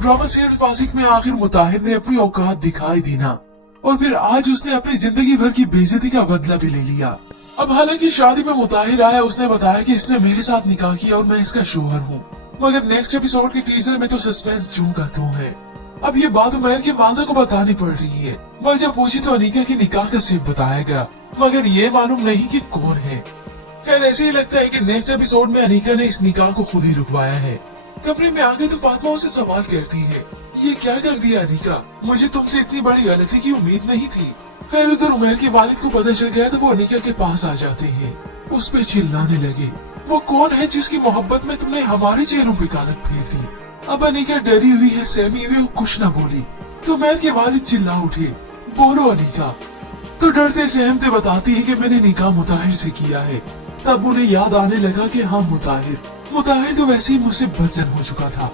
Drama serial फासिक में आखिर मुताहिर ने अपनी औकात दिखाई दी ना, और फिर आज उसने अपनी जिंदगी भर की बेइज्जती का बदला भी ले लिया। अब हालांकि शादी में मुताहिर आया, उसने बताया कि इसने मेरे साथ निकाह किया और मैं इसका शोहर हूँ, मगर नेक्स्ट एपिसोड के टीजर में तो सस्पेंस जूं का त्यों है। अब ये बात उमैर की वालदा को बतानी पड़ रही है। वह जब पूछी तो अनीका की निकाह का सिर्फ बताया गया, मगर ये मालूम नहीं कि कौन है। खैर ऐसे ही लगता है कि नेक्स्ट एपिसोड में अनीका ने इस निकाह को खुद ही रुकवाया है। कमरे में आगे तो फातिमा उसे सवाल करती है, ये क्या कर दिया अनीका, मुझे तुमसे इतनी बड़ी गलती की उम्मीद नहीं थी। खैर उधर उमैर के वालिद को पता चल गया तो वो अनीका के पास आ जाते हैं, उस पे चिल्लाने लगे, वो कौन है जिसकी मोहब्बत में तुमने हमारे चेहरों पे कालक फेर दी। अब अनीका डरी हुई है, सहमी हुई, कुछ न बोली तो उमैर के वालिद चिल्ला उठे, बोलो अनीका। तो डरते सहमते बताती है कि मैंने निकाह मुताहिर से किया है। तब उन्हें याद आने लगा कि हाँ मुताहिर तो वैसे ही मुझसे बदजन हो चुका था।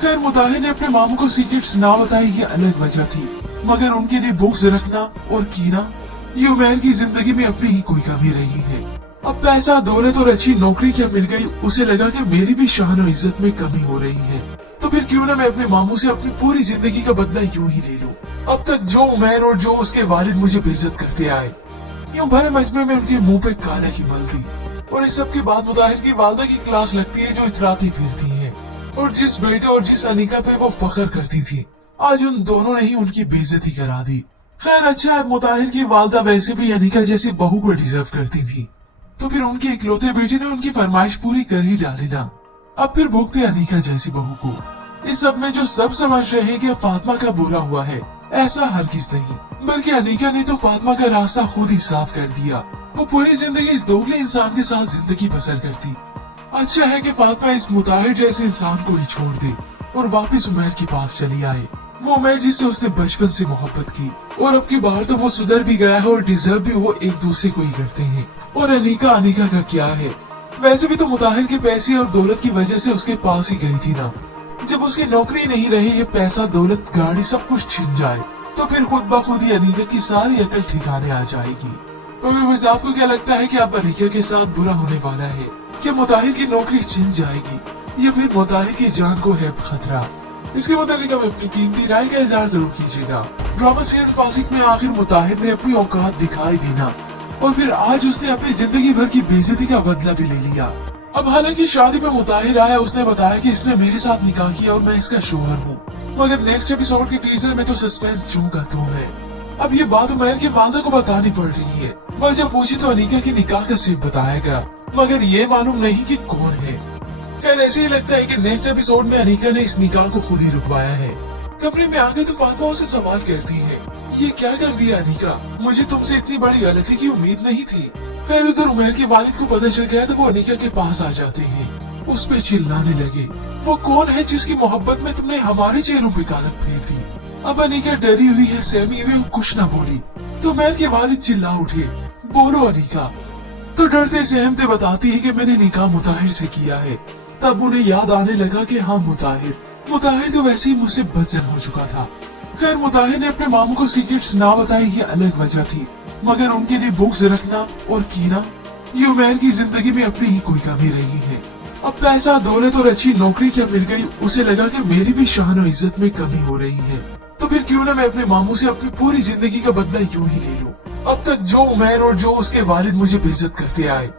खैर मुताहिर ने अपने मामू को सीक्रेट्स ना बताई, ये अलग वजह थी, मगर उनके लिए बुक्स रखना और कीना ये उमैर की जिंदगी में अपनी ही कोई कमी रही है। अब पैसा, दौलत और अच्छी नौकरी क्या मिल गई, उसे लगा कि मेरी भी शान और इज्जत में कमी हो रही है, तो फिर क्यों ना मैं अपने मामू से अपनी पूरी जिंदगी का बदला यूं ही ले लूं। अब तक जो उमैर और जो उसके वालिद मुझे बेइज्जत करते आए, यूं भरे मजमे में उनके मुंह पे काले की मल दी। और इस सब के बाद मुताहिर की वालदा की क्लास लगती है जो इतराती फिरती है, और जिस बेटे और जिस अनीका पे वो फख्र करती थी, आज उन दोनों ने ही उनकी बेइज्जती करा दी। खैर अच्छा है, मुताहिर की वालदा वैसे भी अनीका जैसी बहू को डिजर्व करती थी, तो फिर उनके इकलौते बेटे ने उनकी फरमाइश पूरी कर ही डाली ना। अब फिर भुगते अनीका जैसी बहू को। इस सब में जो सब समझ रहे हैं कि फातिमा का बुरा हुआ है, ऐसा हरगिज नहीं, बल्कि अनीका ने तो फातिमा का रास्ता खुद ही साफ कर दिया। वो पूरी जिंदगी इस दोगले इंसान के साथ जिंदगी बसर करती। अच्छा है कि फातिमा इस मुताहिर जैसे इंसान को ही छोड़ दे और वापस उमैर के पास चली आए, वो उमैर जिससे उसने बचपन से मोहब्बत की। और अब की बार तो वो सुधर भी गया है और डिजर्व भी वो एक दूसरे को ही करते हैं। और अनीका का क्या है, वैसे भी तो मुताहिर के पैसे और दौलत की वजह से उसके पास ही गई थी ना। जब उसकी नौकरी नहीं रही, ये पैसा, दौलत, गाड़ी सब कुछ छिन जाए, तो फिर खुद ब खुद ही अनीका की सारी अकल ठिकाने आ जाएगी। तो आपको क्या लगता है कि अब अनीका के साथ बुरा होने वाला है? क्या मुताहिर की नौकरी छिन जाएगी या फिर मुताहिर की जान को है खतरा? इसके मुताबिक आप अपनी कीमती राय का इज़हार जरूर कीजिएगा। ड्रामा सीरियल फासिक में आखिर मुताहिर ने अपनी औकात दिखाई दी ना, और फिर आज उसने अपनी जिंदगी भर की बेइज्जती का बदला भी ले लिया। अब हालांकि शादी में मुताहिर आया, उसने बताया कि इसने मेरे साथ निकाह किया और मैं इसका शोहर हूँ, मगर नेक्स्ट एपिसोड के टीजर में तो सस्पेंस जूं का त्यों है। अब ये बात उमैर की वालदा को बतानी पड़ रही है। वह जब पूछी तो अनीका की निकाह का सिर्फ बताया गया, मगर ये मालूम नहीं कि कौन है। खैर ऐसे ही लगता है कि नेक्स्ट एपिसोड में अनीका ने इस निकाह को खुद ही रुकवाया है। कमरे में आगे तो फातिमा उसे सवाल करती है, ये क्या कर दिया अनीका, मुझे तुमसे इतनी बड़ी गलती की उम्मीद नहीं थी। खैर उधर उमैर के वालिद को पता चल गया तो वो अनीका के पास आ जाते हैं, उस पे चिल्लाने लगे, वो कौन है जिसकी मोहब्बत में तुमने हमारे चेहरों पे कालक फेर दी। अब अनीका डरी हुई है, सहमी हुई, कुछ न बोली तो उमैर के वालिद चिल्ला उठे, बोलो अनीका। तो डरते सहमते बताती है कि मैंने निकाह मुताहिर से किया है। तब उन्हें याद आने लगा कि हाँ मुताहिर तो वैसे ही मुझसे बदजन हो चुका था। खैर मुताहिर ने अपने मामू को सीक्रेट्स ना बताई, ये अलग वजह थी, मगर उनके लिए बुक्स रखना और कीना ये उमैर की जिंदगी में अपनी ही कोई कमी रही है। अब पैसा, दौलत और अच्छी नौकरी क्या मिल गई, उसे लगा कि मेरी भी शान और इज्जत में कमी हो रही है, तो फिर क्यों ना मैं अपने मामू से अपनी पूरी जिंदगी का बदला यूं ही ले लूं। अब तक जो उमैर और जो उसके वालिद मुझे बेइज्जत करते आए,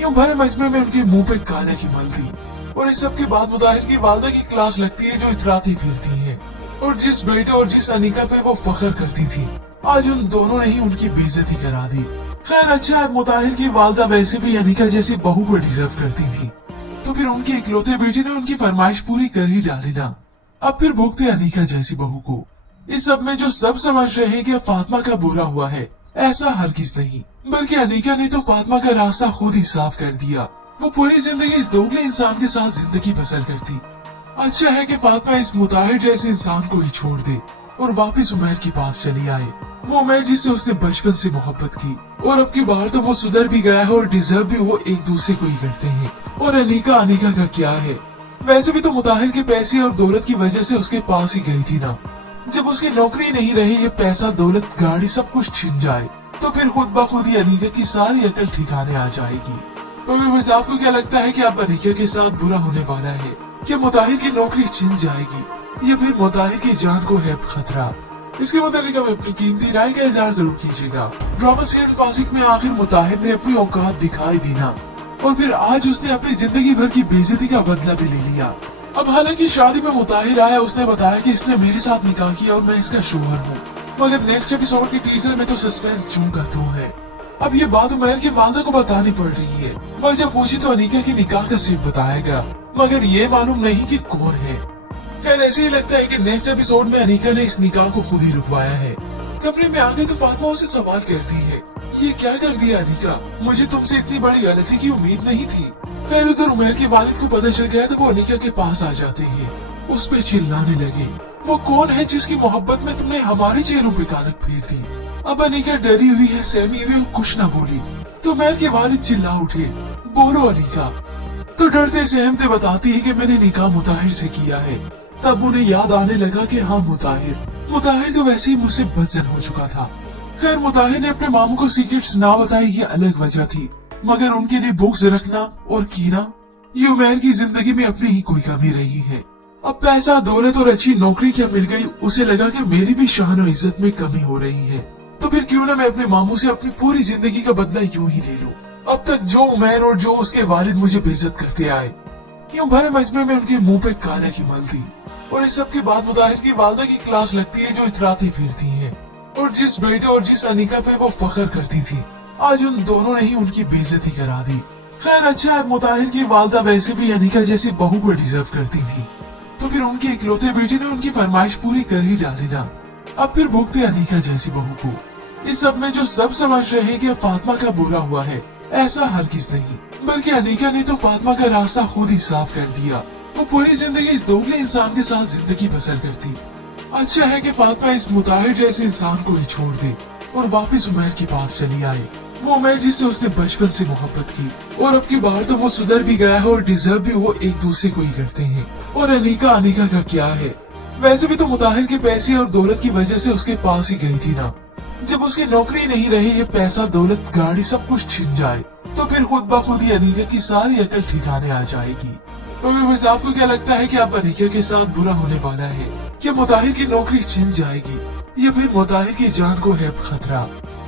यूं भरे मजमे में उनके मुंह पे काले की मल दी। और इस सब के बाद मुताहिर की वालदा की क्लास लगती है जो इतराती फिरती है, और जिस बेटे और जिस अनीका पे वो फख्र करती थी, आज उन दोनों ने ही उनकी बेइज्जती करा दी। खैर अच्छा है, मुताहिर की वालदा वैसे भी अनीका जैसी बहू को डिजर्व करती थी, तो फिर उनके इकलौते बेटे ने उनकी फरमाइश पूरी कर ही डाली ना। अब फिर भुगते अनीका जैसी बहू को। इस सब में जो सब समझ रहे हैं कि फातिमा का बुरा हुआ है, ऐसा हरगिज नहीं, बल्कि अनीका ने तो फातिमा का रास्ता खुद ही साफ कर दिया। वो पूरी जिंदगी इस दोगले इंसान के साथ जिंदगी बसर करती। अच्छा है कि फातिमा इस मुताहिर जैसे इंसान को ही छोड़ दे और वापस उमैर के पास चली आए, वो उमैर जिससे उसने बचपन से मोहब्बत की। और अब की बार तो वो सुधर भी गया है और डिजर्व भी वो एक दूसरे को ही करते हैं। और अनीका का क्या है, वैसे भी तो मुताहिर के पैसे और दौलत की वजह से उसके पास ही गई थी ना। जब उसकी नौकरी नहीं रही, ये पैसा, दौलत, गाड़ी सब कुछ छिन जाए, तो फिर खुद ब खुद ही अनीका की सारी अकल ठिकाने आ जाएगी। तो आपको क्या लगता है कि अब अनीका के साथ बुरा होने वाला है? क्या मुताहिर की नौकरी छिन जाएगी या फिर मुताहिर की जान को है खतरा। इसके मुताबिक आप अपनी कीमती राय का इजहार जरूर कीजिएगा। ड्रामा सीरियल फासिक में आखिर मुताहिर ने अपनी औकात दिखाई दी ना, और फिर आज उसने अपनी जिंदगी भर की बेइज्जती का बदला भी ले लिया। अब हालांकि शादी में मुताहिर आया, उसने बताया कि इसने मेरे साथ निकाह किया और मैं इसका शोहर हूँ, मगर नेक्स्ट एपिसोड के टीजर में तो सस्पेंस जूं का तू है। अब ये बात उमैर की वालदा को बतानी पड़ रही है। वह जब पूछी तो अनीका की निकाह का सीन बताया गया, मगर ये मालूम नहीं कि कौन है। खैर ऐसे ही लगता है कि नेक्स्ट एपिसोड में अनीका ने इस निकाह को खुद ही रुकवाया है। कमरे में आगे तो फातिमा उसे सवाल करती है, ये क्या कर दिया अनीका, मुझे तुमसे इतनी बड़ी गलती की उम्मीद नहीं थी। खैर उधर उमैर के वालिद को पता चल गया तो वो अनीका के पास आ जाते हैं, उस पे चिल्लाने लगे, वो कौन है जिसकी मोहब्बत में तुमने हमारे चेहरों पे कालक फेर दी। अब अनीका डरी हुई है, सहमी हुई, कुछ न बोली तो उमैर के वालिद चिल्ला उठे, बोलो अनीका। तो डरते सहमते बताती है कि मैंने निकाह मुताहिर से किया है। तब उन्हें याद आने लगा कि हाँ मुताहिर तो वैसे ही मुझसे बदजन हो चुका था। खैर मुताहिर ने अपने मामू को सीक्रेट्स ना बताई, ये अलग वजह थी, मगर उनके लिए बुक्स रखना और कीना ये उमैर की जिंदगी में अपनी ही कोई कमी रही है। अब पैसा दौलत और अच्छी नौकरी क्या मिल गई, उसे लगा कि मेरी भी शान और इज्जत में कमी हो रही है, तो फिर क्यों ना मैं अपने मामू से अपनी पूरी जिंदगी का बदला यूं ही ले लूं। अब तक जो उमैर और जो उसके वालिद मुझे बेइज्जत करते आए, यूं भरे मजमे में उनके मुंह पे काला की मल दी। और इस सब के बाद मुताहिर की वालदा की क्लास लगती है जो इतराती फिरती है, और जिस बेटे और जिस अनीका पे वो फख्र करती थी, आज उन दोनों ने ही उनकी बेइज्जती करा दी। खैर अच्छा है, मुताहिर की वालदा वैसे भी अनीका जैसी बहू को डिजर्व करती थी, तो फिर उनके इकलौते बेटे ने उनकी फरमाइश पूरी कर ही डाली ना। अब फिर भुगते अनीका जैसी बहू को। इस सब में जो सब समझ रहे हैं कि फातिमा का बुरा हुआ है, ऐसा हरगिज नहीं, बल्कि अनीका ने तो फातिमा का रास्ता खुद ही साफ कर दिया। वो पूरी जिंदगी इस दोगले इंसान के साथ जिंदगी बसर करती। अच्छा है कि फातिमा इस मुताहिर जैसे इंसान को ही छोड़ दे और वापस उमैर के पास चली आए। वो उमैर जिससे उसने बचपन से मोहब्बत की, और अब की बार तो वो सुधर भी गया है और डिजर्व भी वो एक दूसरे को ही करते हैं। और अनीका का क्या है, वैसे भी तो मुताहिर के पैसे और दौलत की वजह से उसके पास ही गई थी ना। जब उसकी नौकरी नहीं रही, ये पैसा दौलत गाड़ी सब कुछ छिन जाए, तो फिर खुद ब खुद ही अनीका की सारी अकल ठिकाने आ जाएगी। तो वैसे आपको क्या लगता है कि अब अनीका के साथ बुरा होने वाला है? क्या मुताहिर की नौकरी छिन जाएगी या फिर मुताहिर की जान को है खतरा?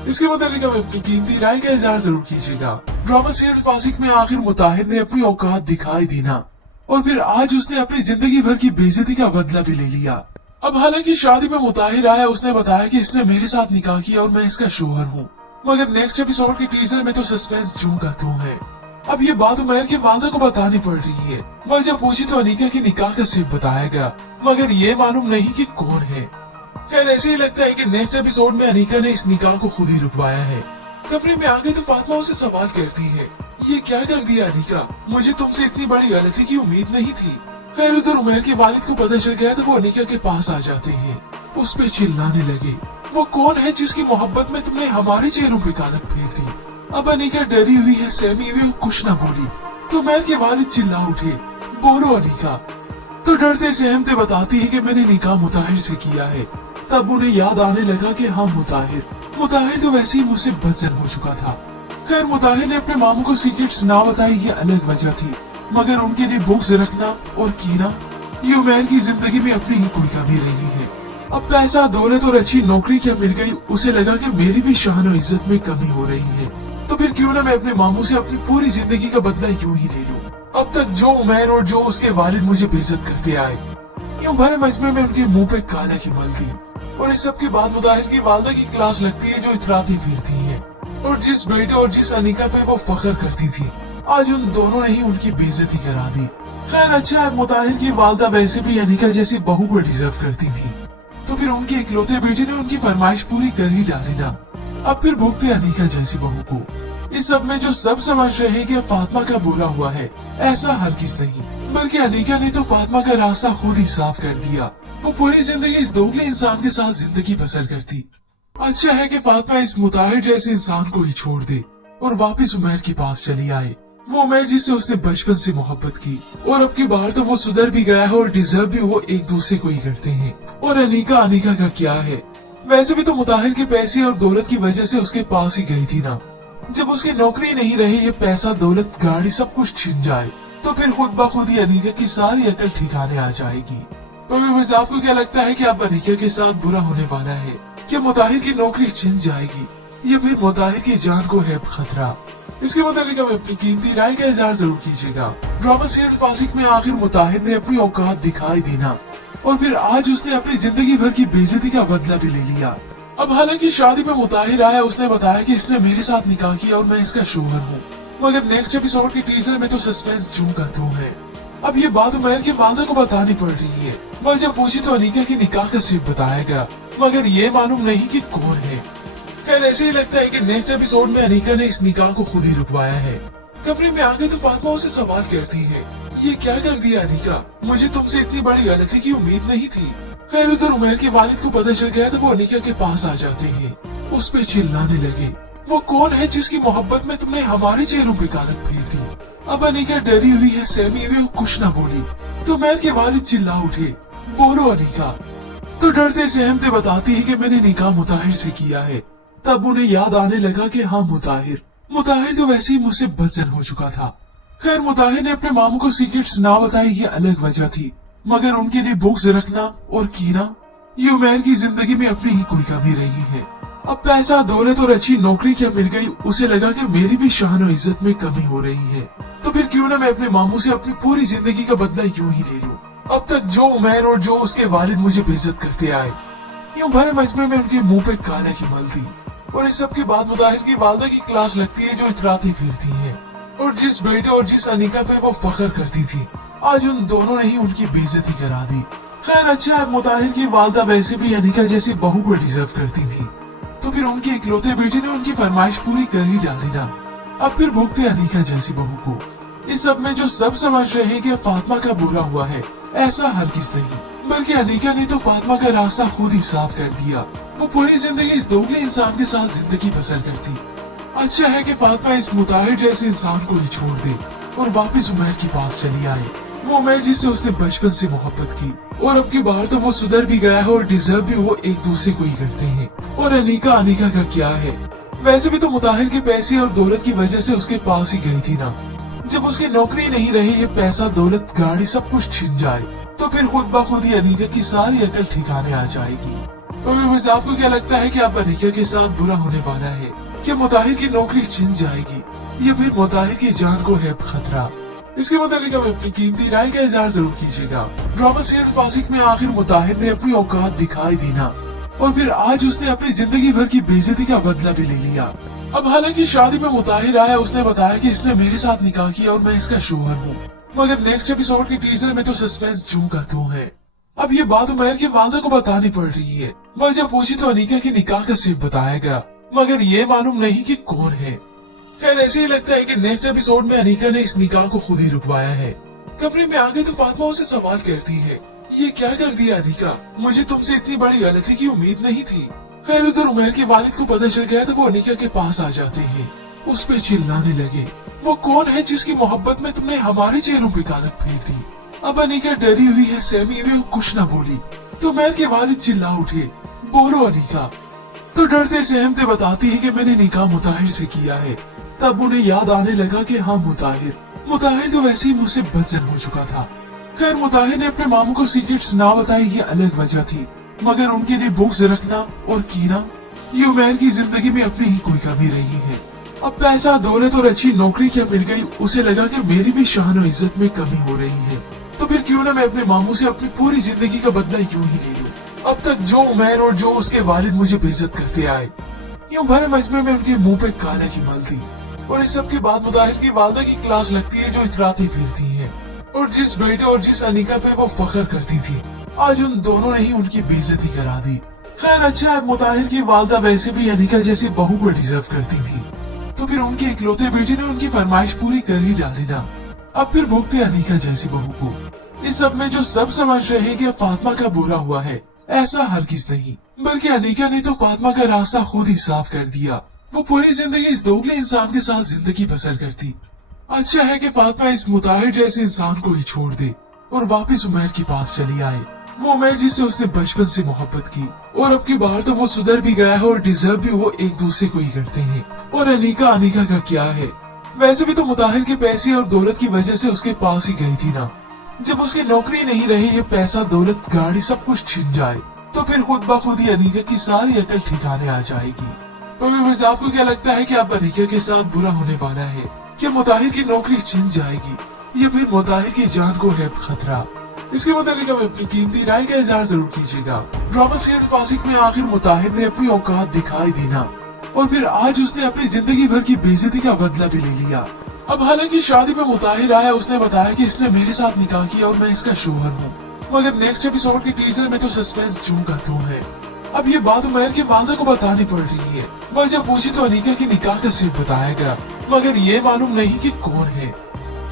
इसके मुताबिक आप अपनी कीमती राय का इजहार जरूर कीजिएगा। ड्रामा सीरियल फासिक में आखिर मुताहिर ने अपनी औकात दिखाई दी ना, और फिर आज उसने अपनी जिंदगी भर की बेइज्जती का बदला भी ले लिया। अब हालांकि शादी में मुताहिर आया, उसने बताया कि इसने मेरे साथ निकाह किया और मैं इसका शोहर हूँ, मगर नेक्स्ट एपिसोड के टीजर में तो सस्पेंस जूं का तू है। अब ये बात उमैर की वालदा को बतानी पड़ रही है। वह जब पूछी तो अनीका की निकाह का सीन बताया गया, मगर ये मालूम नहीं कि कौन है। खैर ऐसे ही लगता है कि नेक्स्ट एपिसोड में अनीका ने इस निकाह को खुद ही रुकवाया है। कमरे में आगे तो फातिमा उसे सवाल करती है, ये क्या कर दिया अनीका, मुझे तुमसे इतनी बड़ी गलती की उम्मीद नहीं थी। खैर उधर उमैर के वालिद को पता चल गया तो वो अनीका के पास आ जाते हैं, उस पे चिल्लाने लगे, वो कौन है जिसकी मोहब्बत में तुमने हमारे चेहरों पे कालक फेर दी। अब अनीका डरी हुई है, सहमी हुई, कुछ न बोली तो उमैर के वालिद चिल्ला उठे, बोलो अनीका। तो डरते सहमते बताती है कि मैंने निकाह मुताहिर से किया है। तब उन्हें याद आने लगा कि हाँ मुताहिर तो वैसे ही मुझसे बदजन हो चुका था। खैर मुताहिर ने अपने मामू को सीक्रेट्स ना बताई, ये अलग वजह थी, मगर उनके लिए बुक्स रखना और कीना ये उमैर की जिंदगी में अपनी ही कोई कमी रही है। अब पैसा दौलत और अच्छी नौकरी क्या मिल गई, उसे लगा कि मेरी भी शान और इज्जत में कमी हो रही है, तो फिर क्यों ना मैं अपने मामू से अपनी पूरी जिंदगी का बदला यूं ही ले लूं। अब तक जो उमैर और जो उसके वालिद मुझे बेइज्जत करते आए, यूं भरे मजमे में उनके मुंह पे काला की मल दी। और इस सब के बाद मुताहिर की वालदा की क्लास लगती है जो इतराती फिरती है, और जिस बेटे और जिस अनीका पे वो फख्र करती थी, आज उन दोनों ने ही उनकी बेइज्जती करा दी। खैर अच्छा है, मुताहिर की वालदा वैसे भी अनीका जैसी बहू को डिजर्व करती थी, तो फिर उनके इकलौते बेटे ने उनकी फरमाइश पूरी कर ही डाली ना। अब फिर भुगते अनीका जैसी बहू को। इस सब में जो सब समझ रहे हैं कि फातिमा का बुरा हुआ है, ऐसा हरगिज नहीं, बल्कि अनीका ने तो फातिमा का रास्ता खुद ही साफ कर दिया। वो पूरी जिंदगी इस दोगले इंसान के साथ जिंदगी बसर करती। अच्छा है कि फातिमा इस मुताहिर जैसे इंसान को ही छोड़ दे और वापस उमैर के पास चली आए। वो उमैर जिससे उसने बचपन से मोहब्बत की, और अब की बार तो वो सुधर भी गया है और डिजर्व भी वो एक दूसरे को ही करते हैं। और अनीका का क्या है, वैसे भी तो मुताहिर के पैसे और दौलत की वजह से उसके पास ही गई थी ना। जब उसकी नौकरी नहीं रही, ये पैसा दौलत गाड़ी सब कुछ छिन जाए, तो फिर खुद ब खुद ही अनीका की सारी अकल ठिकाने आ जाएगी। तो व्यूअर्स, आपको क्या लगता है कि अब अनीका के साथ बुरा होने वाला है? क्या मुताहिर की नौकरी छिन जाएगी या फिर मुताहिर की जान को है खतरा? इसके मुताबिक आप अपनी कीमती राय का इज़हार जरूर कीजिएगा। ड्रामा सीरियल फासिक में आखिर मुताहिर ने अपनी औकात दिखाई दी ना, और फिर आज उसने अपनी जिंदगी भर की बेइज्जती का बदला भी ले लिया। अब हालांकि शादी में मुताहिर आया, उसने बताया कि इसने मेरे साथ निकाह किया और मैं इसका शोहर हूँ, मगर नेक्स्ट एपिसोड के टीजर में तो सस्पेंस जूं का तू है। अब ये बात उमैर की वालिदा को बतानी पड़ रही है। वह जब पूछी तो अनीका की निकाह का सिर्फ बताया गया, मगर ये मालूम नहीं कि कौन है। खैर, ऐसे ही लगता है कि नेक्स्ट एपिसोड में अनीका ने इस निकाह को खुद ही रुकवाया है। कमरे में आगे तो फातिमा उसे सवाल करती है, ये क्या कर दिया अनीका? मुझे तुमसे इतनी बड़ी गलती की उम्मीद नहीं थी। खैर, उधर उमैर के वालिद को पता चल गया तो वो अनीका के पास आ जाते हैं, उस पे चिल्लाने लगे, वो कौन है जिसकी मोहब्बत में तुमने हमारे चेहरों पे कालक फेर दी? अब अनीका डरी हुई है, सहमी हुई, कुछ न बोली तो उमैर के वालिद चिल्ला उठे, बोलो अनीका। तो डरते सहमते बताती है कि मैंने निकाह मुताहिर से किया है। तब उन्हें याद आने लगा कि हाँ, मुताहिर तो वैसे ही मुझसे बदजन हो चुका था। खैर, मुताहिर ने अपने मामू को सीक्रेट्स ना बताई, ये अलग वजह थी, मगर उनके लिए बुक्स रखना और कीना ये उमैर की जिंदगी में अपनी ही कोई कमी रही है। अब पैसा, दौलत और अच्छी नौकरी क्या मिल गई, उसे लगा कि मेरी भी शान और इज्जत में कमी हो रही है, तो फिर क्यों ना मैं अपने मामू से अपनी पूरी जिंदगी का बदला यूं ही ले लूं। अब तक जो उमैर और जो उसके वालिद मुझे बेइज्जत करते आए, यूं भरे मजमे में उनके मुंह पे काला की मल दी। और इस सब के बाद मुताहिर की वालिदा की क्लास लगती है, जो इतराती फिरती है, और जिस बेटे और जिस अनीका पे वो फख्र करती थी, आज उन दोनों ने ही उनकी बेइज्जती करा दी। खैर, अच्छा है, मुताहिर की वालिदा वैसे भी अनीका जैसी बहू को डिजर्व करती थी, तो फिर उनके इकलौते बेटे ने उनकी फरमाइश पूरी कर ही डाली ना। अब फिर भुगते अनीका जैसी बहू को। इस सब में जो सब समझ रहे हैं कि फातिमा का बुरा हुआ है, ऐसा हरगिज नहीं, बल्कि अनीका ने तो फातिमा का रास्ता खुद ही साफ कर दिया। वो पूरी जिंदगी इस दोगले इंसान के साथ जिंदगी बसर करती। अच्छा है कि फातिमा इस मुताहिर जैसे इंसान को ही छोड़ दे और वापस उमैर के पास चली आए। वो उमैर जिससे उसने बचपन से मोहब्बत की, और अब की बार तो वो सुधर भी गया है और डिजर्व भी वो एक दूसरे को ही करते हैं। और अनीका का क्या है? वैसे भी तो मुताहिर के पैसे और दौलत की वजह से उसके पास ही गई थी ना। जब उसकी नौकरी नहीं रही, ये पैसा, दौलत, गाड़ी सब कुछ छिन जाए, तो फिर खुद ब खुद ही अनीका की सारी अकल ठिकाने आ जाएगी। तो व्यूअर्स, आपको क्या लगता है कि अब अनीका के साथ बुरा होने वाला है? क्या मुताहिर की नौकरी छिन जाएगी या फिर मुताहिर की जान को है खतरा? इसके मुताबिक आप अपनी कीमती राय का इज़हार जरूर कीजिएगा। ड्रामा सीरियल फासिक में आखिर मुताहिर ने अपनी औकात दिखाई दी ना, और फिर आज उसने अपनी जिंदगी भर की बेइज्जती का बदला भी ले लिया। अब हालांकि शादी में मुताहिर आया, उसने बताया कि इसने मेरे साथ निकाह किया और मैं इसका शोहर हूँ, मगर नेक्स्ट एपिसोड के टीजर में तो सस्पेंस जूं का तू है। अब ये बात उमैर की वालिदा को बतानी पड़ रही है। वह जब पूछी तो अनीका की निकाह का सिर्फ बताया गया, मगर ये मालूम नहीं कि कौन है। खैर, ऐसे ही लगता है कि नेक्स्ट एपिसोड में अनीका ने इस निकाह को खुद ही रुकवाया है। कमरे में आगे तो फातिमा उसे सवाल करती है, ये क्या कर दिया अनीका? मुझे तुमसे इतनी बड़ी गलती की उम्मीद नहीं थी। खैर, उधर उमैर के वालिद को पता चल गया तो वो अनीका के पास आ जाते हैं, उस पे चिल्लाने लगे, वो कौन है जिसकी मोहब्बत में तुमने हमारे चेहरों पे कालक फेर दी? अब अनीका डरी हुई है, सहमी हुई, कुछ न बोली तो उमैर के वालिद चिल्ला उठे, बोलो अनीका। तो डरते सहमते बताती है कि मैंने निकाह मुताहिर से किया है। तब उन्हें याद आने लगा कि हाँ, मुताहिर तो वैसे ही मुझसे बदजन हो चुका था। खैर, मुताहिर ने अपने मामू को सीक्रेट्स ना बताई, ये अलग वजह थी, मगर उनके लिए बुक्स रखना और कीना ये उमैर की जिंदगी में अपनी ही कोई कमी रही है। अब पैसा, दौलत और अच्छी नौकरी क्या मिल गई, उसे लगा कि मेरी भी शान और इज्जत में कमी हो रही है, तो फिर क्यों ना मैं अपने मामू से अपनी पूरी जिंदगी का बदला यूं ही ले लूं। अब तक जो उमैर और जो उसके वालिद मुझे बेइज्जत करते आए, यूं भरे मजमे में उनके मुंह पे काला की मल दी। और इस सब के बाद मुताहिर की वालिदा की क्लास लगती है, जो इतराती फिरती है, और जिस बेटे और जिस अनीका पे वो फख्र करती थी, आज उन दोनों ने ही उनकी बेइज्जती करा दी। खैर, अच्छा है, मुताहिर की वालिदा वैसे भी अनीका जैसी बहू को डिजर्व करती थी, तो फिर उनके इकलौते बेटे ने उनकी फरमाइश पूरी कर ही डाली ना। अब फिर भुगते अनीका जैसी बहू को। इस सब में जो सब समझ रहे हैं कि फातिमा का बुरा हुआ है, ऐसा हरगिज नहीं, बल्कि अनीका ने तो फातिमा का रास्ता खुद ही साफ कर दिया। वो पूरी जिंदगी इस दोगले इंसान के साथ जिंदगी बसर करती। अच्छा है कि फातिमा इस मुताहिर जैसे इंसान को ही छोड़ दे और वापस उमैर के पास चली आए। वो उमैर जिससे उसने बचपन से मोहब्बत की, और अब की बार तो वो सुधर भी गया है और डिजर्व भी वो एक दूसरे को ही करते हैं। और अनीका का क्या है? वैसे भी तो मुताहिर के पैसे और दौलत की वजह से उसके पास ही गई थी ना। जब उसकी नौकरी नहीं रही, ये पैसा, दौलत, गाड़ी सब कुछ छिन जाए तो फिर खुद ब खुद ही अनीका की सारी अकल ठिकाने आ जाएगी। तो व्यूअर्स, आपको क्या लगता है कि अब अनीका के साथ बुरा होने वाला है? क्या मुताहिर की नौकरी छिन जाएगी या फिर मुताहिर की जान को है खतरा? इसके मुताबिक आप अपनी कीमती राय का इजहार जरूर कीजिएगा। ड्रामा सीरियल फासिक में आखिर मुताहिर ने अपनी औकात दिखाई दी ना, और फिर आज उसने अपनी जिंदगी भर की बेइज्जती का बदला भी ले लिया। अब हालांकि शादी में मुताहिर आया, उसने बताया कि इसने मेरे साथ निकाह किया और मैं इसका शोहर हूँ, मगर नेक्स्ट एपिसोड के टीजर में तो सस्पेंस जूं का त्यों है। अब ये बात उमैर के वालिदा को बतानी पड़ रही है। वह जब पूछी तो अनीका की निकाह का सिर्फ बताया गया, मगर ये मालूम नहीं कि कौन है।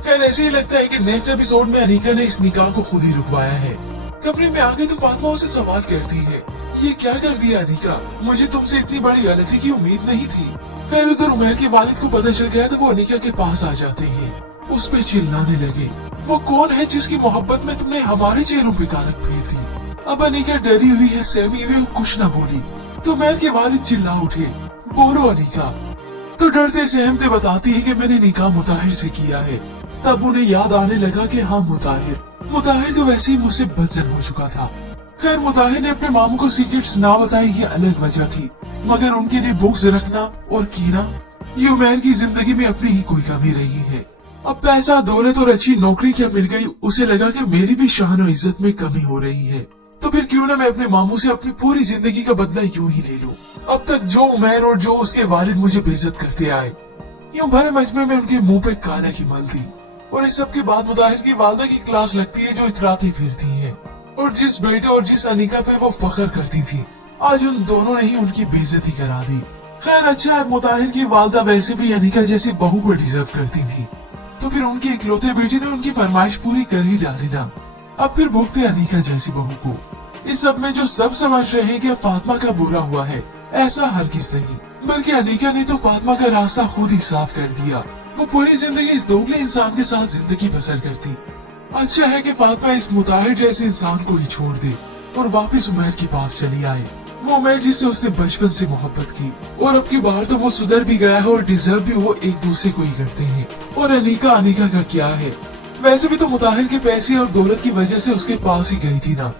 खैर, ऐसे ही लगता है कि नेक्स्ट एपिसोड में अनीका ने इस निकाह को खुद ही रुकवाया है। कमरे में आगे तो फातिमा उसे सवाल करती है, ये क्या कर दिया अनीका, मुझे तुमसे इतनी बड़ी गलती की उम्मीद नहीं थी। खैर, उधर उमैर के वालिद को पता चल गया तो वो अनीका के पास आ जाते हैं, उस पे चिल्लाने लगे, वो कौन है जिसकी मोहब्बत में तुमने हमारे चेहरों पे कालक फेर दी। अब अनीका डरी हुई है, सहमी हुई, कुछ न बोली तो उमैर के वालिद चिल्ला उठे, बोलो अनीका। तो डरते सहमते बताती है कि मैंने निकाह मुताहिर से किया है। तब उन्हें याद आने लगा कि हाँ, मुताहिर तो वैसे ही मुझसे बदजन हो चुका था। खैर, मुताहिर ने अपने मामू को सीक्रेट्स ना बताई, ये अलग वजह थी, मगर उनके लिए बुक्स रखना और कीना ये उमैर की जिंदगी में अपनी ही कोई कमी रही है। अब पैसा, दौलत और अच्छी नौकरी क्या मिल गई, उसे लगा कि मेरी भी शान और इज्जत में कमी हो रही है, तो फिर क्यों ना मैं अपने मामू से अपनी पूरी जिंदगी का बदला यूं ही ले लूं। अब तक जो उमैर और जो उसके वालिद मुझे बेइज्जत करते आए, यूं भरे मजमे में उनके मुंह पे काला की मल दी। और इस सब के बाद मुताहिर की वालिदा की क्लास लगती है, जो इतराती फिरती है, और जिस बेटे और जिस अनीका पे वो फख्र करती थी, आज उन दोनों ने ही उनकी बेइज्जती करा दी। खैर, अच्छा है, मुताहिर की वालिदा वैसे भी अनीका जैसी बहू को डिजर्व करती थी, तो फिर उनके इकलौते बेटे ने उनकी फरमाइश पूरी कर ही डाली ना। अब फिर भुगते अनीका जैसी बहू को। इस सब में जो सब समझ रहे हैं कि फातिमा का बुरा हुआ है, ऐसा हरगिज नहीं, बल्कि अनीका ने तो फातिमा का रास्ता खुद ही साफ कर दिया। वो पूरी जिंदगी इस दोगले इंसान के साथ जिंदगी बसर करती। अच्छा है कि फातिमा इस मुताहिर जैसे इंसान को ही छोड़ दे और वापस उमैर के पास चली आए। वो उमैर जिससे उसने बचपन से मोहब्बत की, और अब की बार तो वो सुधर भी गया है और डिजर्व भी वो एक दूसरे को ही करते हैं। और अनीका का क्या है, वैसे भी तो मुताहिर के पैसे और दौलत की वजह से उसके पास ही गई थी ना।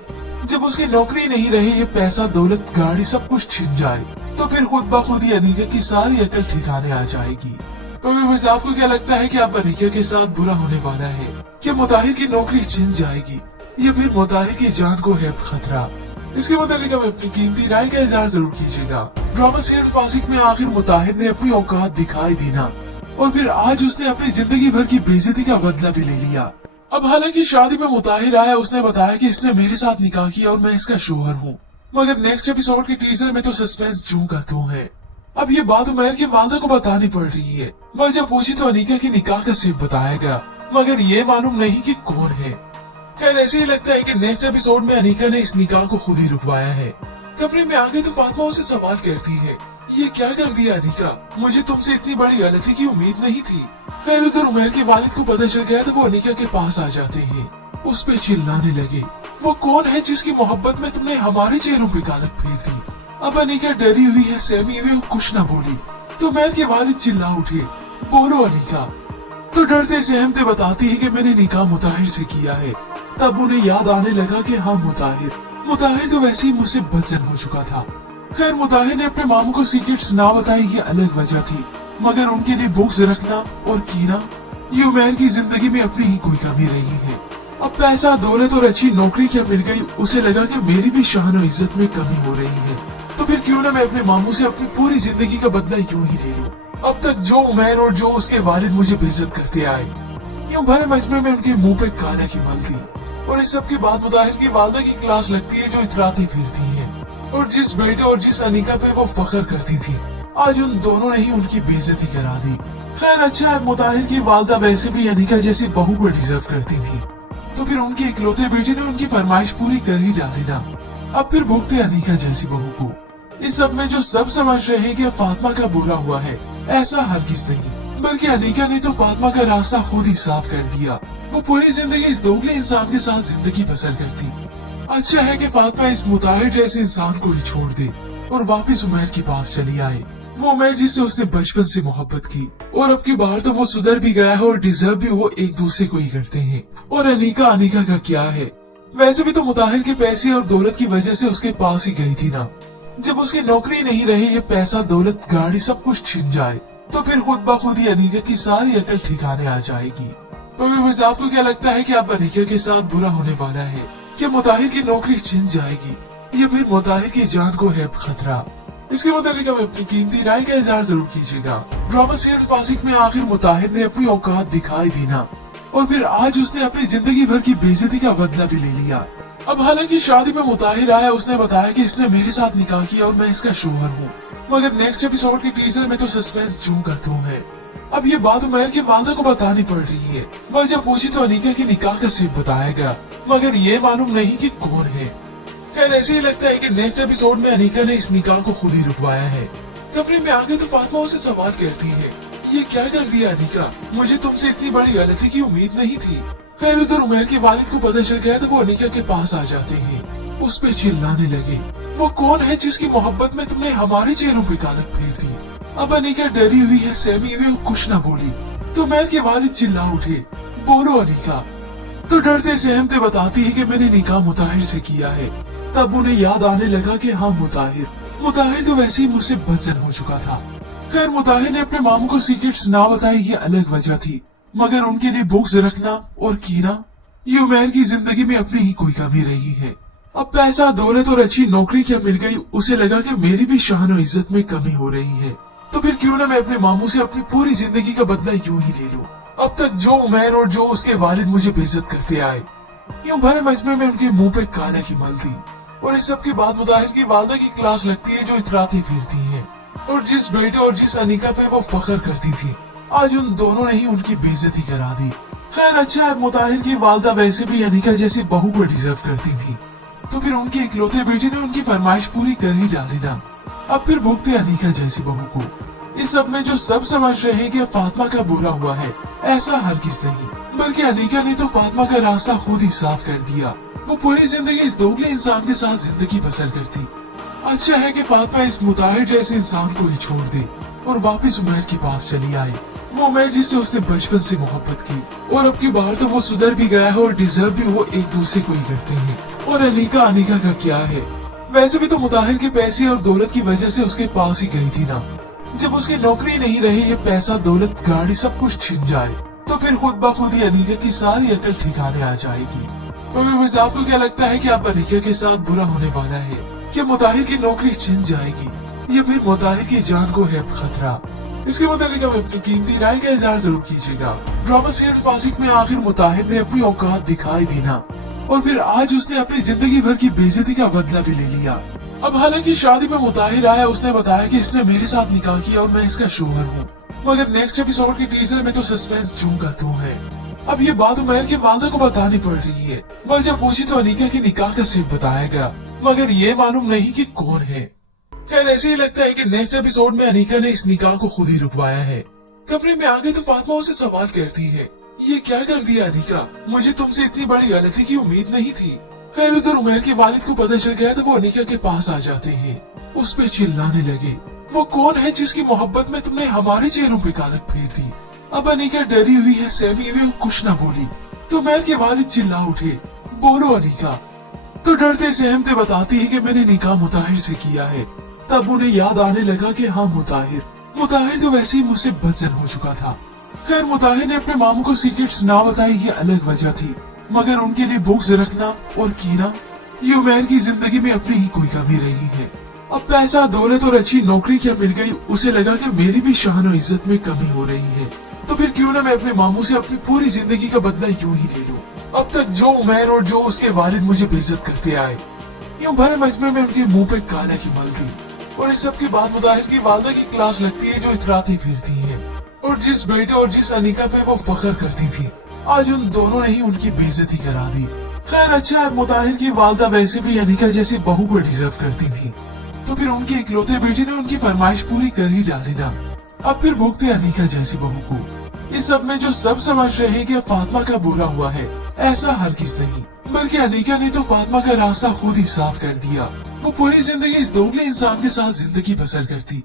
जब उसकी नौकरी नहीं रही, ये पैसा, दौलत, गाड़ी सब कुछ छिन जाए तो फिर खुद ब खुद ही अनीका की सारी अकल ठिकाने आ जाएगी। तो व्यूअर्स, आपको क्या लगता है कि अब अनीका के साथ बुरा होने वाला है? क्या मुताहिर की नौकरी छिन जाएगी या फिर मुताहिर की जान को है खतरा? इसके मुताबिक आप अपनी कीमती राय का इजहार जरूर कीजिएगा। ड्रामा सीरियल फासिक में आखिर मुताहिर ने अपनी औकात दिखाई दी ना, और फिर आज उसने अपनी जिंदगी भर की बेइज्जती का बदला भी ले लिया। अब हालांकि शादी में मुताहिर आया, उसने बताया कि इसने मेरे साथ निकाह किया और मैं इसका शोहर हूँ, मगर नेक्स्ट एपिसोड के टीजर में तो सस्पेंस जूं का त्यों है। अब ये बात उमैर के वालिदा को बतानी पड़ रही है। वह जब पूछी तो अनीका की निकाह का सिर्फ बताया गया, मगर ये मालूम नहीं कि कौन है। खैर, ऐसे ही लगता है कि नेक्स्ट एपिसोड में अनीका ने इस निकाह को खुद ही रुकवाया है। कमरे में आगे तो फातिमा उसे सवाल करती है, ये क्या कर दिया अनीका, मुझे तुमसे इतनी बड़ी गलती की उम्मीद नहीं थी। खैर, उधर उमैर के वालिद को पता चल गया तो वो अनीका के पास आ जाते हैं, उस पे चिल्लाने लगे, वो कौन है जिसकी मोहब्बत में तुमने हमारे चेहरों पे कालक फेर दी। अब अनीका डरी हुई है, सहमी हुई, कुछ न बोली तो उमैर के वालिद चिल्ला उठे, बोलो अनीका। तो डरते सहमते बताती है कि मैंने निकाह मुताहिर से किया है। तब उन्हें याद आने लगा कि हाँ, मुताहिर तो वैसे ही मुझसे बदजन हो चुका था। खैर, मुताहिर ने अपने मामू को सीक्रेट्स ना बताई, ये अलग वजह थी, मगर उनके लिए बुक्स रखना और कीना ये उमैर की जिंदगी में अपनी ही कोई कमी रही है। अब पैसा, दौलत और अच्छी नौकरी क्या मिल गई, उसे लगा कि मेरी भी शान और इज्जत में कमी हो रही है, तो फिर क्यों ना मैं अपने मामू से अपनी पूरी जिंदगी का बदला यूं ही ले लूं। अब तक जो उमैर और जो उसके वालिद मुझे बेइज्जत करते आए, यूं भरे मजमे में उनके मुंह पे काला की मल दी। और इस सब के बाद मुताहिर की वालिदा की क्लास लगती है, जो इतराती फिरती है, और जिस बेटे और जिस अनीका पे वो फख्र करती थी, आज उन दोनों ने ही उनकी बेइज्जती करा दी। खैर, अच्छा है, मुताहिर की वालिदा वैसे भी अनीका जैसी बहू को डिजर्व करती थी, तो फिर उनके इकलौते बेटे ने उनकी फरमाइश पूरी कर ही डाली ना। अब फिर भुगते अनीका जैसी बहू को। इस सब में जो सब समझ रहे हैं कि फातिमा का बुरा हुआ है, ऐसा हरगिज नहीं, बल्कि अनीका ने तो फातिमा का रास्ता खुद ही साफ कर दिया। वो पूरी जिंदगी इस दोगले इंसान के साथ जिंदगी बसर करती। अच्छा है कि फातिमा इस मुताहिर जैसे इंसान को ही छोड़ दे और वापस उमैर के पास चली आए। वो उमैर जिससे उसने बचपन से मोहब्बत की, और अब की बार तो वो सुधर भी गया है और डिजर्व भी वो एक दूसरे को ही करते हैं। और अनीका अनीका का क्या है, वैसे भी तो मुताहिर के पैसे और दौलत की वजह से उसके पास ही गई थी ना। जब उसकी नौकरी नहीं रही, ये पैसा दौलत गाड़ी सब कुछ छिन जाए तो फिर खुद ब खुद ही अनीका की सारी अकल ठिकाने आ जाएगी। तो आपको क्या लगता है कि अब अनीका के साथ बुरा होने वाला है? क्या मुताहिर की नौकरी छिन जाएगी या फिर मुताहिर की जान को है खतरा? इसके मुताबिक आप अपनी कीमती राय का इजहार जरूर कीजिएगा। ड्रामा सीरियल फासिक में आखिर मुताहिर ने अपनी औकात दिखाई दी ना, और फिर आज उसने अपनी जिंदगी भर की बेइज्जती का बदला भी ले लिया। अब हालांकि शादी में मुताहिर आया, उसने बताया कि इसने मेरे साथ निकाह किया और मैं इसका शोहर हूँ, मगर नेक्स्ट एपिसोड के टीजर में तो सस्पेंस जूं करता है। अब ये बात उमैर के वालदा को बतानी पड़ रही है। वह जब पूछी तो अनीका के निकाह का सिर्फ बताया गया, मगर ये मालूम नहीं कि कौन है। खैर ऐसे ही लगता है कि नेक्स्ट एपिसोड में अनीका ने इस निकाह को खुद ही रुकवाया है। कमरे में आगे तो फातिमा उसे सवाल करती है, ये क्या कर दिया अनीका, मुझे तुमसे इतनी बड़ी गलती की उम्मीद नहीं थी। खैर उधर उमैर के वालिद को पता चल गया तो वो अनीका के पास आ जाते हैं, उस पे चिल्लाने लगे, वो कौन है जिसकी मोहब्बत में तुमने हमारे चेहरों पे कालक फेर दी। अब अनीका डरी हुई है, सहमी हुई, कुछ न बोली तो उमैर के वालिद चिल्ला उठे, बोलो अनीका। तो डरते सहमते बताती है कि मैंने निकाह मुताहिर से किया है। तब उन्हें याद आने लगा कि हाँ मुताहिर तो वैसे ही मुझसे बदजन हो चुका था। खैर मुताहिर ने अपने मामू को सीक्रेट्स ना बताए, ये अलग वजह थी, मगर उनके लिए बुक्स रखना और कीना ये उमैर की जिंदगी में अपनी ही कोई कमी रही है। अब पैसा दौलत और अच्छी नौकरी क्या मिल गई, उसे लगा कि मेरी भी शान और इज्जत में कमी हो रही है, तो फिर क्यों ना मैं अपने मामू से अपनी पूरी जिंदगी का बदला यूं ही ले लूं। अब तक जो उमैर और जो उसके वालिद मुझे बेइज्जत करते आए, यूं भरे मजमे में उनके मुंह पे काला की मल थी। और इस सब के बाद मुताहिर की वालदा की क्लास लगती है जो इतराती फिरती है, और जिस बेटे और जिस अनीका पे वो फख्र करती थी, आज उन दोनों ने ही उनकी बेइज्जती करा दी। खैर अच्छा है, मुताहिर की वालदा वैसे भी अनीका जैसी बहू को डिजर्व करती थी, तो फिर उनके इकलौते बेटे ने उनकी फरमाइश पूरी कर ही डाली ना। अब फिर भुगते अनीका जैसी बहू को। इस सब में जो सब समझ रहे हैं कि फातिमा का बुरा हुआ है, ऐसा हरगिज नहीं, बल्कि अनीका ने तो फातिमा का रास्ता खुद ही साफ कर दिया। वो पूरी जिंदगी इस दोगले इंसान के साथ जिंदगी बसर करती। अच्छा है कि फातिमा इस मुताहिर जैसे इंसान को ही छोड़ दे और वापस उमैर के पास चली आए। वो उमैर जिससे उसने बचपन से मोहब्बत की, और अब की बार तो वो सुधर भी गया है और डिजर्व भी वो एक दूसरे को ही करते हैं। और अनीका अनीका का क्या है, वैसे भी तो मुताहिर के पैसे और दौलत की वजह से उसके पास ही गई थी ना। जब उसकी नौकरी नहीं रही, ये पैसा दौलत गाड़ी सब कुछ छिन जाए तो फिर खुद ब खुद ही अनीका की सारी अकल ठिकाने आ जाएगी। तो आपको क्या लगता है कि अब अनीका के साथ बुरा होने वाला है? क्या मुताहिर की नौकरी छिन जाएगी या फिर मुताहिर की जान को है खतरा? इसके मुताबिक आप अपनी कीमती राय का इजहार जरूर कीजिएगा। ड्रामा सीरियल फासिक में आखिर मुताहिर ने अपनी औकात दिखाई दी ना, और फिर आज उसने अपनी जिंदगी भर की बेइज्जती का बदला भी ले लिया। अब हालांकि शादी में मुताहिर आया, उसने बताया कि इसने मेरे साथ निकाह किया और मैं इसका शोहर हूँ, मगर नेक्स्ट एपिसोड के टीजर में तो सस्पेंस जूं करता है। अब ये बात उमैर के वालदा को बतानी पड़ रही है। वह जब पूछी तो अनीका के निकाह का सिर्फ बताया गया, मगर ये मालूम नहीं कि कौन है। खैर ऐसे ही लगता है कि नेक्स्ट एपिसोड में अनीका ने इस निकाह को खुद ही रुकवाया है। कमरे में आगे तो फातिमा उसे सवाल करती है, ये क्या कर दिया अनीका, मुझे तुमसे इतनी बड़ी गलती की उम्मीद नहीं थी। खैर उधर उमैर के वालिद को पता चल गया तो वो अनीका के पास आ जाते हैं, उस पे चिल्लाने लगे, वो कौन है जिसकी मोहब्बत में तुमने हमारे चेहरों पे कालक फेर दी। अब अनीका डरी हुई है, सहमी हुई, कुछ न बोली तो उमैर के वालिद चिल्ला उठे, बोलो अनीका। तो डरते सहमते बताती है कि मैंने निकाह मुताहिर से किया है। तब उन्हें याद आने लगा कि हाँ मुताहिर तो वैसे ही मुझसे बदजन हो चुका था। खैर मुताहिर ने अपने मामू को सीक्रेट्स ना बताई, ये अलग वजह थी, मगर उनके लिए बुक्स रखना और कीना ये उमैर की जिंदगी में अपनी ही कोई कमी रही है। अब पैसा दौलत और अच्छी नौकरी क्या मिल गई, उसे लगा कि मेरी भी शान और इज्जत में कमी हो रही है, तो फिर क्यों ना मैं अपने मामू से अपनी पूरी जिंदगी का बदला यूं ही ले लूं। अब तक जो उमैर और जो उसके वालिद मुझे बेइज्जत करते आए, यूं भरे मजमे में उनके मुंह पे काला की मल थी। और इस सब के बाद मुताहिर की वालदा की क्लास लगती है जो इतराती फिरती है, और जिस बेटे और जिस अनीका पे वो फख्र करती थी, आज उन दोनों ने ही उनकी बेइज्जती करा दी। खैर अच्छा है, मुताहिर की वालदा वैसे भी अनीका जैसी बहू को डिजर्व करती थी, तो फिर उनके इकलौते बेटे ने उनकी फरमाइश पूरी कर ही डाली ना। अब फिर भुगते अनीका जैसी बहू को। इस सब में जो सब समझ रहे हैं कि फातिमा का बुरा हुआ है, ऐसा हरगिज नहीं, बल्कि अनीका ने तो फातिमा का रास्ता खुद ही साफ कर दिया। वो पूरी जिंदगी इस दोगले इंसान के साथ जिंदगी बसर करती।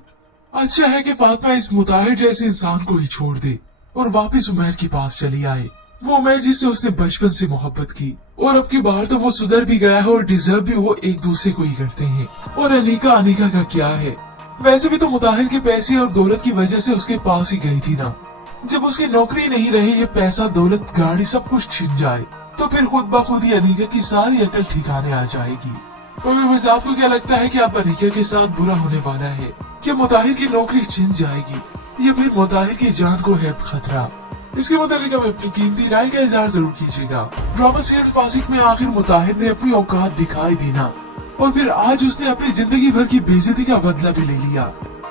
अच्छा है कि फातिमा इस मुताहिर जैसे इंसान को ही छोड़ दे और वापस उमैर के पास चली आए। वो उमैर जिससे उसने बचपन से मोहब्बत की और अब की बार तो वो सुधर भी गया है और डिजर्व भी वो एक दूसरे को ही करते हैं। और अनीका का क्या है, वैसे भी तो मुताहिर के पैसे और दौलत की वजह से उसके पास ही गई थी ना। जब उसकी नौकरी नहीं रही, ये पैसा दौलत गाड़ी सब कुछ छिन जाए तो फिर खुद ब खुद ही अनीका की सारी अकल ठिकाने आ जाएगी। और आपको क्या लगता है कि अब अनीका के साथ बुरा होने वाला है? क्या मुताहिर की नौकरी छिन जाएगी या फिर मुताहिर की जान को है खतरा? इसके मुताबिक आप अपनी कीमती राय का इजहार जरूर कीजिएगा। ड्रामा सीरियल फासिक में आखिर मुताहिर ने अपनी औकात दिखाई दी ना, और फिर आज उसने अपनी जिंदगी भर की बेइज्जती का बदला भी ले लिया।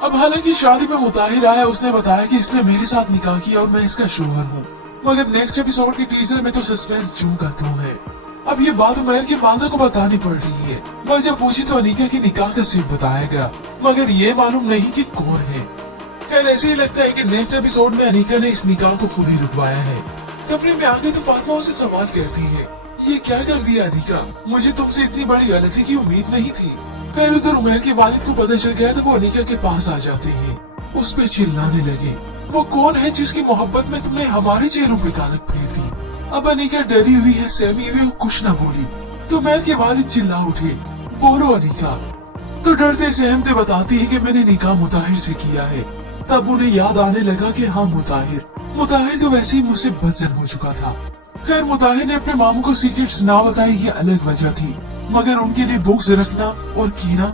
अब हालांकि शादी में मुताहिर आया, उसने बताया कि इसने मेरे साथ निकाह किया और मैं इसका शोहर हूँ, मगर नेक्स्ट एपिसोड के टीजर में तो सस्पेंस जू का तू है। अब ये बात उमैर की वालिदा को बतानी पड़ रही है। वह जब पूछी तो अनीका की निकाह का सिर्फ बताया गया, मगर ये मालूम नहीं कि कौन है। खैर ऐसे ही लगता है कि नेक्स्ट एपिसोड में अनीका ने इस निकाह को खुद ही रुकवाया है। कमरे में आगे तो फातिमा उसे सवाल करती है, ये क्या कर दिया अनीका, मुझे तुमसे इतनी बड़ी गलती की उम्मीद नहीं थी। खैर उधर उमैर के वालिद को पता चल गया तो वो अनीका के पास आ जाते हैं, उस पे चिल्लाने लगे, वो कौन है जिसकी मोहब्बत में तुमने हमारे चेहरों पे कालक फेर दी। अब अनीका डरी हुई है, सहमी हुई, कुछ न बोली तो उमैर के वालिद चिल्ला उठे, बोलो अनीका। तो डरते सहमते बताती है कि मैंने निकाह मुताहिर से किया है। तब उन्हें याद आने लगा कि हाँ मुताहिर तो वैसे ही मुझसे बदजन हो चुका था। खैर मुताहिर ने अपने मामू को सीक्रेट्स ना बताई, ये अलग वजह थी, मगर उनके लिए बुक्स रखना और कीना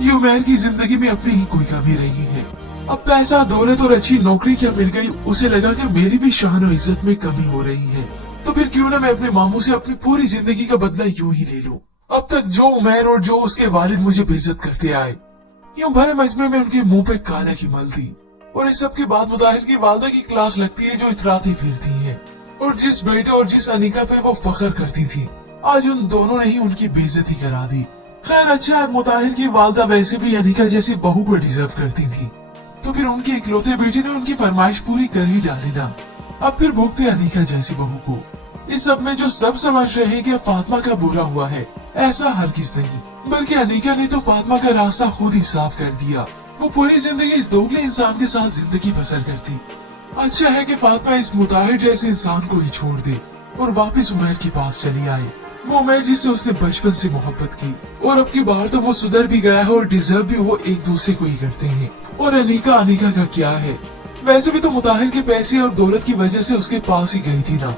ये उमैर की जिंदगी में अपनी ही कोई कमी रही है। अब पैसा दौलत और अच्छी नौकरी क्या मिल गई, उसे लगा कि मेरी भी शान और इज्जत में कमी हो रही है, तो फिर क्यों ना मैं अपने मामू से अपनी पूरी जिंदगी का बदला यूं ही ले लूं। अब तक जो उमैर और जो उसके वालिद मुझे बेइज्जत करते आए, यूं भरे मजमे में उनके मुंह पे काला की मल दी। और इस सब के बाद मुताहिर की वालिदा की क्लास लगती है जो इतराती फिरती है, और जिस बेटे और जिस अनीका पे वो फख्र करती थी, आज उन दोनों ने ही उनकी बेइज्जती करा दी। खैर अच्छा है, मुताहिर की वालिदा वैसे भी अनीका जैसी बहू को डिजर्व करती थी, तो फिर उनके इकलौते बेटे ने उनकी फरमाइश पूरी कर ही डाली ना। अब फिर भुगते अनीका जैसी बहू को। इस सब में जो सब समझ रहे हैं कि फातिमा का बुरा हुआ है, ऐसा हरगिज नहीं, बल्कि अनीका ने तो फातिमा का रास्ता खुद ही साफ कर दिया। वो पूरी जिंदगी इस दोगले इंसान के साथ जिंदगी बसर करती। अच्छा है कि फातिमा इस मुताहिर जैसे इंसान को ही छोड़ दे और वापस उमैर के पास चली आए। वो उमैर जिससे उसने बचपन से मोहब्बत की और अब की बार तो वो सुधर भी गया है और डिजर्व भी वो एक दूसरे को ही करते हैं। और अनीका का क्या है, वैसे भी तो मुताहिर के पैसे और दौलत की वजह से उसके पास ही गई थी ना।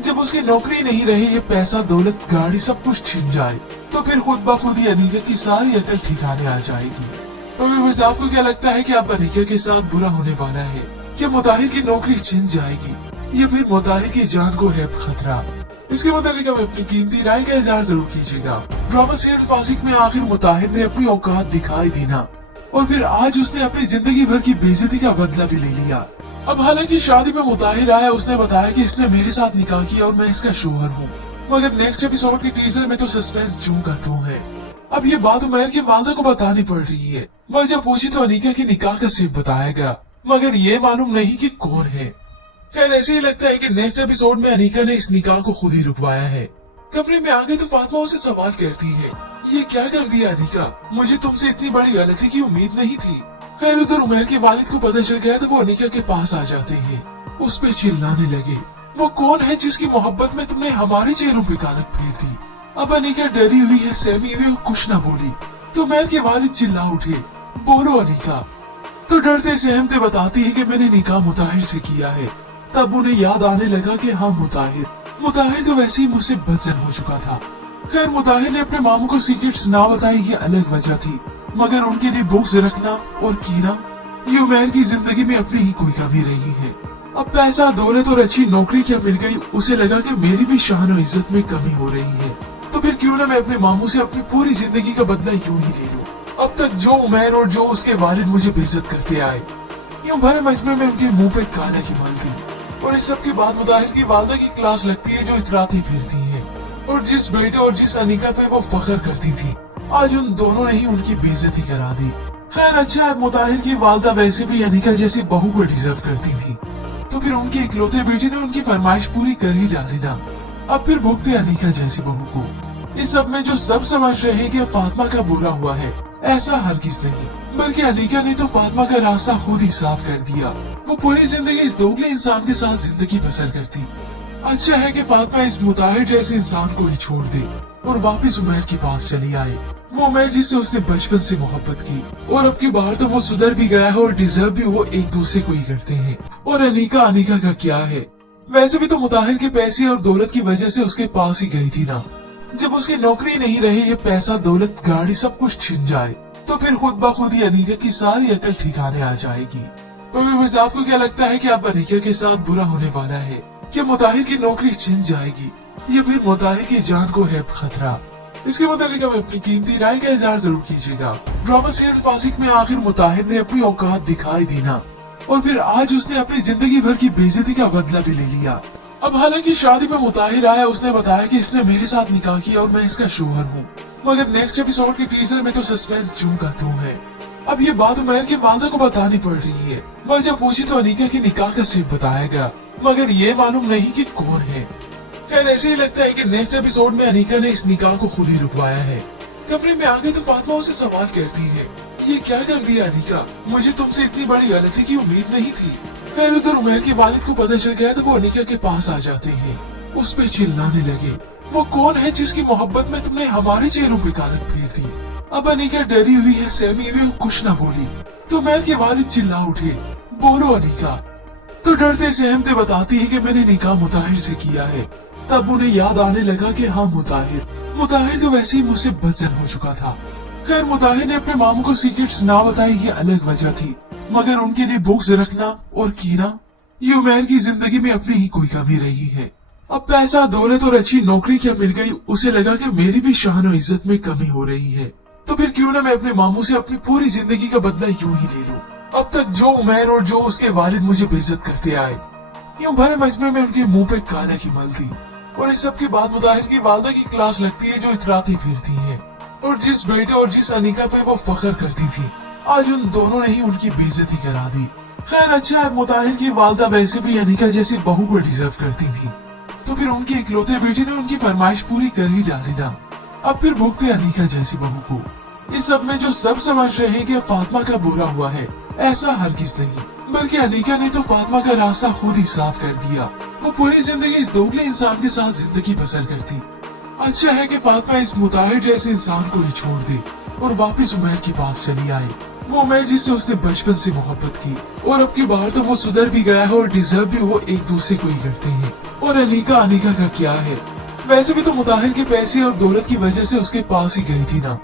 जब उसकी नौकरी नहीं रही, ये पैसा दौलत गाड़ी सब कुछ छिन जाए तो फिर खुद ब खुद ही अनीका की सारी अकल ठिकाने आ जाएगी। तो आपको क्या लगता है कि अब अनीका के साथ बुरा होने वाला है? क्या मुताहिर की नौकरी छिन जाएगी या फिर मुताहिर की जान को है खतरा? इसके मुताबिक आप अपनी कीमती राय का इजहार जरूर कीजिएगा। ड्रामा सीरियल फासिक में आखिर मुताहिर ने अपनी औकात दिखाई दी ना, और फिर आज उसने अपनी जिंदगी भर की बेइज्जती का बदला भी ले लिया। अब हालांकि शादी में मुताहिर आया, उसने बताया कि इसने मेरे साथ निकाह किया और मैं इसका शोहर हूँ, मगर नेक्स्ट एपिसोड के टीजर में तो सस्पेंस जू का तू है। अब ये बात उमैर की वालिदा को बतानी पड़ रही है। वह जब पूछी तो अनीका की निकाह का सिर्फ बताया गया, मगर ये मालूम नहीं कि कौन है। खैर ऐसे ही लगता है कि नेक्स्ट एपिसोड में अनीका ने इस निकाह को खुद ही रुकवाया है। कमरे में आगे तो फातिमा उसे सवाल करती है, ये क्या कर दिया अनीका, मुझे तुमसे इतनी बड़ी गलती की उम्मीद नहीं थी। खैर उधर उमैर के वालिद को पता चल गया तो वो अनीका के पास आ जाते हैं, उस पे चिल्लाने लगे, वो कौन है जिसकी मोहब्बत में तुमने हमारे चेहरों पे कालक फेर दी। अब अनीका डरी हुई है, सहमी हुई, कुछ न बोली तो उमैर के वालिद चिल्ला उठे, बोलो अनीका। तो डरते सहमते बताती है कि मैंने निकाह मुताहिर से किया है। तब उन्हें याद आने लगा कि हाँ मुताहिर तो वैसे ही मुझसे बदजन हो चुका था। खैर मुताहिर ने अपने मामू को सीक्रेट्स ना बताई, ये अलग वजह थी, मगर उनके लिए बुक्स रखना और कीना ये उमैर की जिंदगी में अपनी ही कोई कमी रही है। अब पैसा दौलत और अच्छी नौकरी क्या मिल गई, उसे लगा कि मेरी भी शान और इज्जत में कमी हो रही है, तो फिर क्यों ना मैं अपने मामू से अपनी पूरी जिंदगी का बदला यूं ही ले लूं। अब तक जो उमैर और जो उसके वालिद मुझे बेइज्जत करते आए, यूं भरे मजमे में उनके मुंह पे काला की मल थी। और इस सब के बाद मुताहिर की वालिदा की क्लास लगती है जो इतराती फिरती है, और जिस बेटे और जिस अनीका पे वो फख्र करती थी, आज उन दोनों ने ही उनकी बेइज्जती करा दी। खैर अच्छा है, मुताहिर की वालिदा वैसे भी अनीका जैसी बहू को डिजर्व करती थी, तो फिर उनके इकलौते बेटे ने उनकी फरमाइश पूरी कर ही डाली ना। अब फिर भुगते अनीका जैसी बहू को। इस सब में जो सब समझ रहे हैं कि फातिमा का बुरा हुआ है, ऐसा हरगिज नहीं, बल्कि अनीका ने तो फातिमा का रास्ता खुद ही साफ कर दिया। वो पूरी जिंदगी इस दोगले इंसान के साथ जिंदगी बसर करती। अच्छा है कि फातिमा इस मुताहिर जैसे इंसान को ही छोड़ दे और वापस उमैर के पास चली आए। वो उमैर जिससे उसने बचपन से मोहब्बत की, और अब की बार तो वो सुधर भी गया है और डिजर्व भी वो एक दूसरे को ही करते हैं। और अनीका का क्या है? वैसे भी तो मुताहिर के पैसे और दौलत की वजह से उसके पास ही गई थी ना। जब उसकी नौकरी नहीं रही, ये पैसा, दौलत, गाड़ी सब कुछ छिन जाए तो फिर खुद ब खुद ही अनीका की सारी अकल ठिकाने आ जाएगी। तो आपको क्या लगता है कि अब अनीका के साथ बुरा होने वाला है? क्या मुताहिर की नौकरी छिन जाएगी या फिर मुताहिर की जान को है खतरा? इसके मुताबिक आप अपनी कीमती राय का इजहार जरूर कीजिएगा। ड्रामा सीरियल फासिक में आखिर मुताहिर ने अपनी औकात दिखाई दी ना, और फिर आज उसने अपनी जिंदगी भर की बेइज्जती का बदला भी ले लिया। अब हालांकि शादी में मुताहिर आया, उसने बताया कि इसने मेरे साथ निकाह किया और मैं इसका शोहर हूँ, मगर नेक्स्ट एपिसोड के टीजर में तो सस्पेंस जूं का त्यों है। अब ये बात उमैर के वालिदा को बतानी पड़ रही है। वह जब पूछी तो अनीका की निकाह का सिर्फ बताया गया, मगर ये मालूम नहीं कि कौन है। खैर ऐसे ही लगता है कि नेक्स्ट एपिसोड में अनीका ने इस निकाह को खुद ही रुकवाया है। कमरे में आगे तो फातिमा उसे सवाल करती है, ये क्या कर दिया अनीका? मुझे तुमसे इतनी बड़ी गलती की उम्मीद नहीं थी। खैर उधर उमैर के वालिद को पता चल गया तो वो अनीका के पास आ जाते हैं, उस पे चिल्लाने लगे, वो कौन है जिसकी मोहब्बत में तुमने हमारे चेहरों पे कालक फेर दी? अब अनीका डरी हुई है, सहमी हुई, कुछ न बोली तो उमैर के वालिद चिल्ला उठे, बोलो अनीका। तो डरते सहमते बताती है कि मैंने निकाह मुताहिर से किया है। तब उन्हें याद आने लगा कि हाँ मुताहिर तो वैसे ही मुझसे बदजन हो चुका था। खैर मुताहिर ने अपने मामू को सीक्रेट्स ना बताई, ये अलग वजह थी, मगर उनके लिए बुक्स रखना और कीना, ये उमैर की जिंदगी में अपनी ही कोई कमी रही है। अब पैसा, दौलत और अच्छी नौकरी क्या मिल गई, उसे लगा कि मेरी भी शान और इज्जत में कमी हो रही है, तो फिर क्यों ना मैं अपने मामू से अपनी पूरी जिंदगी का बदला यूं ही ले लूं। अब तक जो उमैर और जो उसके वालिद मुझे बेइज्जत करते आए, यूं भरे मजमे में उनके मुंह पे काला की मल थी। और इस सब के बाद मुताहिर की वालिदा की क्लास लगती है, जो इतराती फिरती है, और जिस बेटे और जिस अनीका पे वो फख्र करती थी, आज उन दोनों ने ही उनकी बेइज्जती करा दी। खैर अच्छा है, मुताहिर की वालिदा वैसे भी अनीका जैसी बहू को डिजर्व करती थी, तो फिर उनके इकलौते बेटे ने उनकी फरमाइश पूरी कर ही डाली ना। अब फिर भुगते अनीका जैसी बहू को। इस सब में जो सब समझ रहे हैं कि फातिमा का बुरा हुआ है, ऐसा हरगिज नहीं, बल्कि अनीका ने तो फातिमा का रास्ता खुद ही साफ कर दिया। वो पूरी जिंदगी इस दोगले इंसान के साथ जिंदगी बसर करती। अच्छा है कि फातिमा इस मुताहिर जैसे इंसान को ही छोड़ दे और वापस उमैर के पास चली आए। वो उमैर जिससे उसने बचपन से मोहब्बत की, और अब की बार तो वो सुधर भी गया है और डिजर्व भी वो एक दूसरे को ही करते हैं। और अनीका का क्या है? वैसे भी तो मुताहिर के पैसे और दौलत की वजह से उसके पास ही गई थी ना।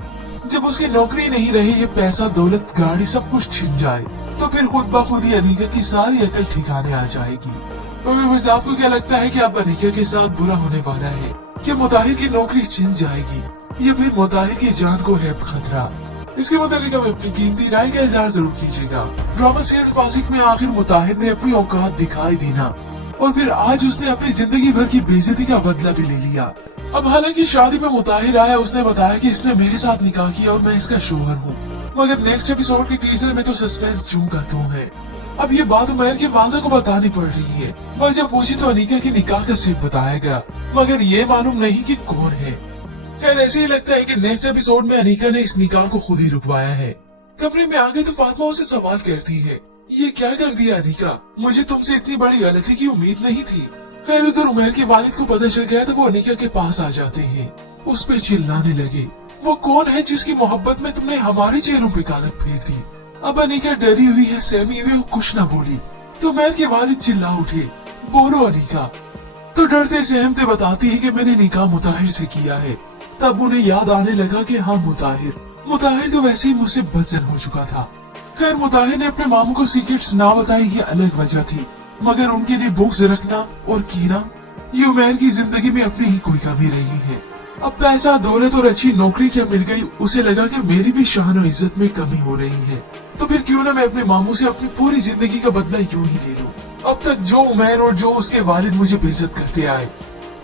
जब उसकी नौकरी नहीं रही, ये पैसा, दौलत, गाड़ी सब कुछ छिन जाए तो फिर खुद ब खुद ही अनीका की सारी अकल ठिकाने आ जाएगी। तो आपको क्या लगता है कि अब अनीका के साथ बुरा होने वाला है? क्या मुताहिर की नौकरी छिन जाएगी या फिर मुताहिर की जान को है खतरा? इसके मुताबिक आप अपनी कीमती राय का इजहार जरूर कीजिएगा। ड्रामा सीरियल फासिक में आखिर मुताहिर ने अपनी औकात दिखाई दी ना, और फिर आज उसने अपनी जिंदगी भर की बेइज्जती का बदला भी ले लिया। अब हालांकि शादी में मुताहिर आया, उसने बताया कि इसने मेरे साथ निकाह किया और मैं इसका शोहर हूँ, मगर नेक्स्ट एपिसोड के टीजर में तो सस्पेंस जूं का त्यों है। अब ये बात उमैर के वालिदा को बतानी पड़ रही है। वह जब पूछी तो अनीका की निकाह का सिर्फ बताया गया, मगर ये मालूम नहीं कि कौन है। खैर ऐसे ही लगता है कि नेक्स्ट एपिसोड में अनीका ने इस निकाह को खुद ही रुकवाया है। कमरे में आगे तो फातिमा उसे सवाल करती है, ये क्या कर दिया अनीका? मुझे तुमसे इतनी बड़ी गलती की उम्मीद नहीं थी। खैर उधर उमैर के वालिद को पता चल गया तो वो अनीका के पास आ जाते हैं, उस पे चिल्लाने लगे, वो कौन है जिसकी मोहब्बत में तुमने हमारे चेहरों पे कालक फेर दी? अब अनीका डरी हुई है, सहमी हुई, कुछ न बोली तो उमैर के वालिद चिल्ला उठे, बोलो अनीका। तो डरते सहमते बताती है कि मैंने निकाह मुताहिर से किया है। तब उन्हें याद आने लगा कि हाँ मुताहिर तो वैसे ही मुझसे बदजन हो चुका था। खैर मुताहिर ने अपने मामू को सीक्रेट्स ना बताई, ये अलग वजह थी, मगर उनके लिए बुक्स रखना और कीना, ये उमैर की जिंदगी में अपनी ही कोई कमी रही है। अब पैसा, दौलत और अच्छी नौकरी क्या मिल गई, उसे लगा कि मेरी भी शान और इज्जत में कमी हो रही है, तो फिर क्यों ना मैं अपने मामू से अपनी पूरी जिंदगी का बदला यूं ही ले लूं। अब तक जो उमैर और जो उसके वालिद मुझे बेइज्जत करते आए,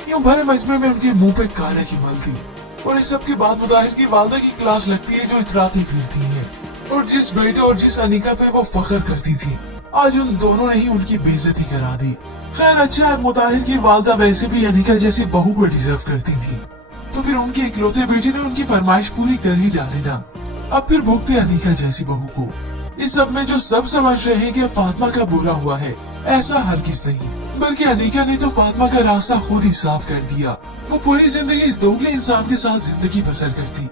यूं भरे मजमे में उनके मुंह पे काला की मल थी। और इस सब के बाद मुताहिर की वालिदा की क्लास लगती है, जो इतराती फिरती है, और जिस बेटे और जिस अनीका पे वो फख्र करती थी, आज उन दोनों ने ही उनकी बेइज्जती करा दी। खैर अच्छा है, मुताहिर की वालिदा वैसे भी अनीका जैसी बहू को डिजर्व करती थी, तो फिर उनके इकलौते बेटे ने उनकी फरमाइश पूरी कर ही डाली ना। अब फिर भुगते अनीका जैसी बहू को। इस सब में जो सब समझ रहे हैं कि फातिमा का बुरा हुआ है, ऐसा हरगिज नहीं, बल्कि अनीका ने तो फातिमा का रास्ता खुद ही साफ कर दिया। वो पूरी जिंदगी इस दोगले इंसान के साथ जिंदगी बसर करती।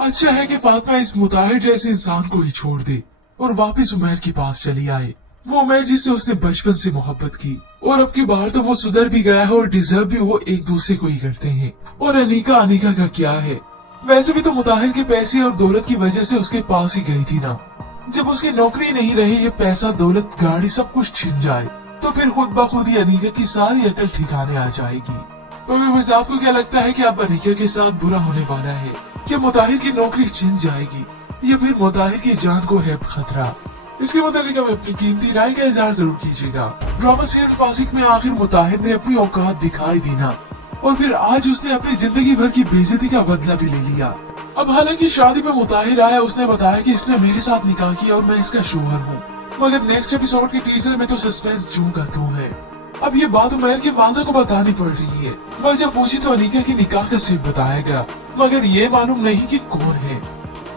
अच्छा है कि फातिमा इस मुताहिर जैसे इंसान को ही छोड़ दे और वापस उमैर के पास चली आए। वो उमैर जिससे उसने बचपन से मोहब्बत की, और अब की बार तो वो सुधर भी गया है और डिजर्व भी वो एक दूसरे को ही करते हैं। और अनीका का क्या है, वैसे भी तो मुताहिर के पैसे और दौलत की वजह से उसके पास ही गई थी ना। जब उसकी नौकरी नहीं रही, ये पैसा दौलत गाड़ी सब कुछ छिन जाए तो फिर खुद ब खुद ही अनीका की सारी अकल ठिकाने आ जाएगी। तो आपको क्या लगता है कि अब अनीका के साथ बुरा होने वाला है? क्या मुताहिर की नौकरी छिन जाएगी या फिर मुताहिर की जान को है खतरा? इसके मुताबिक आप अपनी कीमती राय का इजहार जरूर कीजिएगा। ड्रामा सीरियल फासिक में आखिर मुताहिर ने अपनी औकात दिखाई दी ना, और फिर आज उसने अपनी जिंदगी भर की बेइज्जती का बदला भी ले लिया। अब हालांकि शादी में मुताहिर आया, उसने बताया कि इसने मेरे साथ निकाह किया और मैं इसका शोहर हूँ, मगर नेक्स्ट एपिसोड के टीजर में तो सस्पेंस जूं का तू है। अब ये बात उमैर की वालदा को बतानी पड़ रही है। वह जब पूछी तो अनीका की निकाह का सिर्फ बताया गया, मगर ये मालूम नहीं कि कौन है।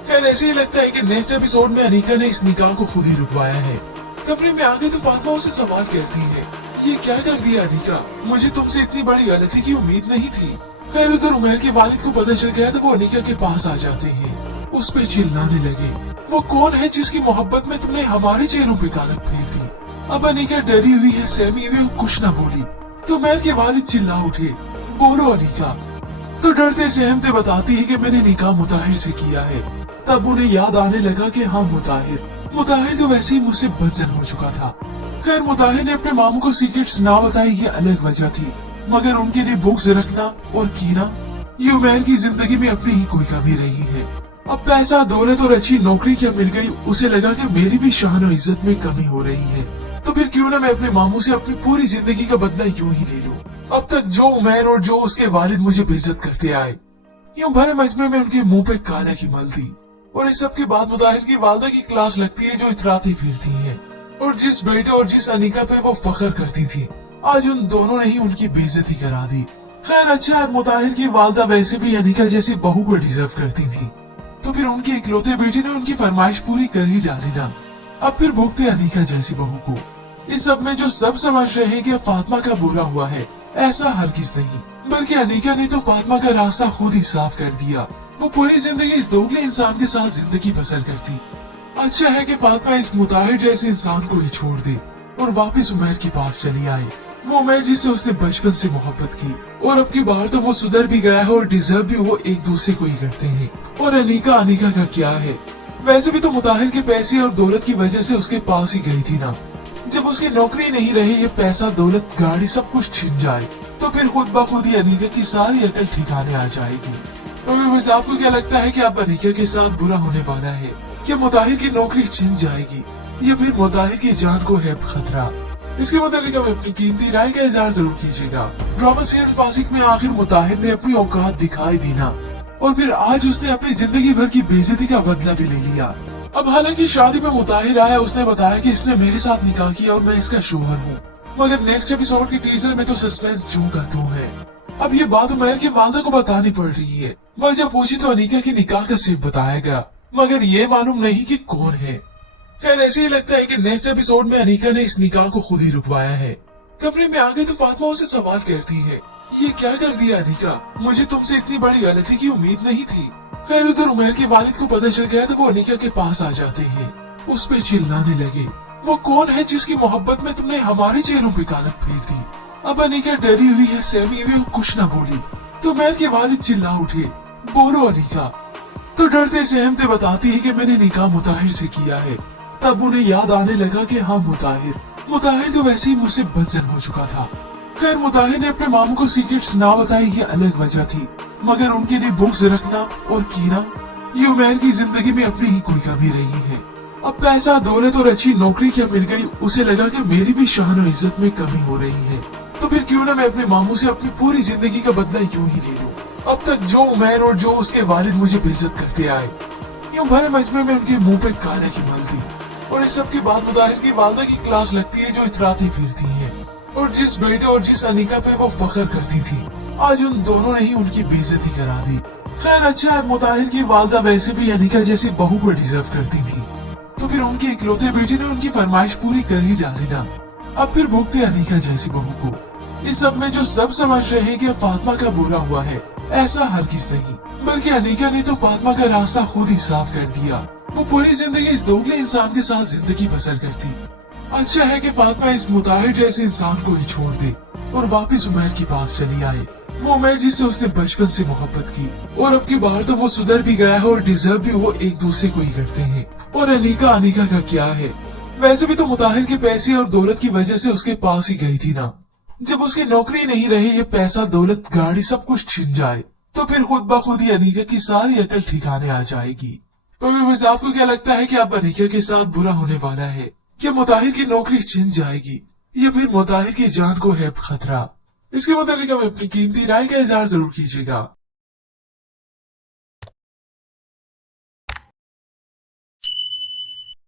खैर ऐसे ही लगता है कि नेक्स्ट एपिसोड में अनीका ने इस निकाह को खुद ही रुकवाया है। कमरे में आगे तो फातिमा उसे सवाल करती है, ये क्या कर दिया अनीका, मुझे तुमसे इतनी बड़ी गलती की उम्मीद नहीं थी। खैर उधर उमैर के वालिद को पता चल गया तो वो अनीका के पास आ जाते हैं, उस पे चिल्लाने लगे, वो कौन है जिसकी मोहब्बत में तुमने हमारे चेहरों पे कालक फेर दी। अब अनीका डरी हुई है, सहमी हुई, कुछ न बोली तो उमैर के वालिद चिल्ला उठे, बोलो अनीका। तो डरते सहमते बताती है कि मैंने निकाह मुताहिर से किया है। तब उन्हें याद आने लगा कि हाँ मुताहिर तो वैसे ही मुझसे बदजन हो चुका था। खैर मुताहिर ने अपने मामू को सीक्रेट्स ना बताई, ये अलग वजह थी, मगर उनके लिए बुक्स रखना और कीना, ये उमैर की जिंदगी में अपनी ही कोई कमी रही है। अब पैसा दौलत और अच्छी नौकरी क्या मिल गई, उसे लगा कि मेरी भी शान और इज्जत में कमी हो रही है, तो फिर क्यों ना मैं अपने मामू से अपनी पूरी जिंदगी का बदला यूं ही ले लूं। अब तक जो उमैर और जो उसके वालिद मुझे बेइज्जत करते आए, यूं भरे मजमे में उनके मुंह पे काला की मल थी। और इस सब के बाद मुताहिर की वालदा की क्लास लगती है जो इतराती फिरती है, और जिस बेटे और जिस अनीका पे वो फख्र करती थी, आज उन दोनों ने ही उनकी बेइज्जती करा दी। खैर अच्छा है, मुताहिर की वालदा वैसे भी अनीका जैसी बहू को डिजर्व करती थी, तो फिर उनके इकलौते बेटे ने उनकी फरमाइश पूरी कर ही डाली ना। अब फिर भुगते अनीका जैसी बहू को। इस सब में जो सब समझ रहे हैं कि फातिमा का बुरा हुआ है, ऐसा हरगिज नहीं, बल्कि अनीका ने तो फातिमा का रास्ता खुद ही साफ कर दिया। वो पूरी जिंदगी इस दोगले इंसान के साथ जिंदगी बसर करती। अच्छा है कि फातिमा इस मुताहिर जैसे इंसान को ही छोड़ दे और वापस उमैर के पास चली आए। वो उमैर जिससे उसने बचपन से मोहब्बत की, और अब की बार तो वो सुधर भी गया है और डिजर्व भी वो एक दूसरे को ही करते हैं। और अनीका का क्या है, वैसे भी तो मुताहिर के पैसे और दौलत की वजह से उसके पास ही गई थी ना। जब उसकी नौकरी नहीं रही, ये पैसा दौलत गाड़ी सब कुछ छिन जाए तो फिर खुद ब खुद ही अनीका की सारी अकल ठिकाने आ जाएगी। तो आपको क्या लगता है कि अब अनीका के साथ बुरा होने वाला है? क्या मुताहिर की नौकरी छिन जाएगी या फिर मुताहिर की जान को है खतरा? इसके मुताबिक आप अपनी कीमती राय का इजहार जरूर कीजिएगा। ड्रामा सीरियल फासिक में आखिर मुताहिर ने अपनी औकात दिखाई दी ना, और फिर आज उसने अपनी जिंदगी भर की बेइज्जती का बदला भी ले लिया। अब हालांकि शादी में मुताहिर आया, उसने बताया कि इसने मेरे साथ निकाह किया और मैं इसका शोहर हूँ, मगर नेक्स्ट एपिसोड के टीजर में तो सस्पेंस जूं का तू है। अब ये बात उमैर की वालदा को बतानी पड़ रही है। वह जब पूछी तो अनीका की निकाह का सिर्फ बताया गया, मगर ये मालूम नहीं कि कौन है। खैर ऐसे ही लगता है कि नेक्स्ट एपिसोड में अनीका ने इस निकाह को खुद ही रुकवाया है। कमरे में आगे तो फातिमा उसे सवाल करती है, ये क्या कर दिया अनीका, मुझे तुमसे इतनी बड़ी गलती की उम्मीद नहीं थी। खैर उधर उमैर के वालिद को पता चल गया तो वो अनीका के पास आ जाते हैं, उस पे चिल्लाने लगे, वो कौन है जिसकी मोहब्बत में तुमने हमारे चेहरों पे कालक फेर दी। अब अनीका डरी हुई है, सहमी हुई, कुछ न बोली तो उमैर के वालिद चिल्ला उठे, बोलो अनीका। तो डरते सहमते बताती है कि मैंने निकाह मुताहिर से किया है। तब उन्हें याद आने लगा कि हाँ मुताहिर तो वैसे ही मुझसे बदजन हो चुका था। खैर मुताहिर ने अपने मामू को सीक्रेट्स ना बताई, ये अलग वजह थी, मगर उनके लिए बुक्स रखना और कीना, ये उमैर की जिंदगी में अपनी ही कोई कमी रही है। अब पैसा दौलत और अच्छी नौकरी क्या मिल गई, उसे लगा कि मेरी भी शान और इज्जत में कमी हो रही है, तो फिर क्यों ना मैं अपने मामू से अपनी पूरी जिंदगी का बदला यूं ही ले लूं। अब तक जो उमैर और जो उसके वालिद मुझे बेइज्जत करते आए, यूं भरे मजमे में उनके मुंह पे काले की मल थी। और इस सब के बाद मुताहिर की वालदा की क्लास लगती है जो इतराती फिरती है, और जिस बेटे और जिस अनीका पे वो फख्र करती थी, आज उन दोनों ने ही उनकी बेइज्जती करा दी। खैर अच्छा है, मुताहिर की वालदा वैसे भी अनीका जैसी बहू को डिजर्व करती थी, तो फिर उनके इकलौते बेटे ने उनकी फरमाइश पूरी कर ही डाली ना। अब फिर भुगते अनीका जैसी बहू को। इस सब में जो सब समझ रहे हैं कि फातिमा का बुरा हुआ है, ऐसा हरगिज नहीं, बल्कि अनीका ने तो फातिमा का रास्ता खुद ही साफ कर दिया। वो पूरी जिंदगी इस दोगले इंसान के साथ जिंदगी बसर करती। अच्छा है कि फातिमा इस मुताहिर जैसे इंसान को ही छोड़ दे और वापस उमैर के पास चली आए। वो उमैर जिससे उसने बचपन से मोहब्बत की, और अब की बार तो वो सुधर भी गया है और डिजर्व भी वो एक दूसरे को ही करते हैं। और अनीका का क्या है, वैसे भी तो मुताहिर के पैसे और दौलत की वजह से उसके पास ही गई थी ना। जब उसकी नौकरी नहीं रही, ये पैसा दौलत गाड़ी सब कुछ छिन जाए, तो फिर खुद ब खुद ही अनीका की सारी अकल ठिकाने आ जाएगी। तो फिर आपको क्या लगता है कि अब अनीका के साथ बुरा होने वाला है? क्या मुताहिर की नौकरी छिन जाएगी, या फिर मुताहिर की जान को है खतरा? इसके मुताबिक आप अपनी कीमती राय का इजहार जरूर कीजिएगा।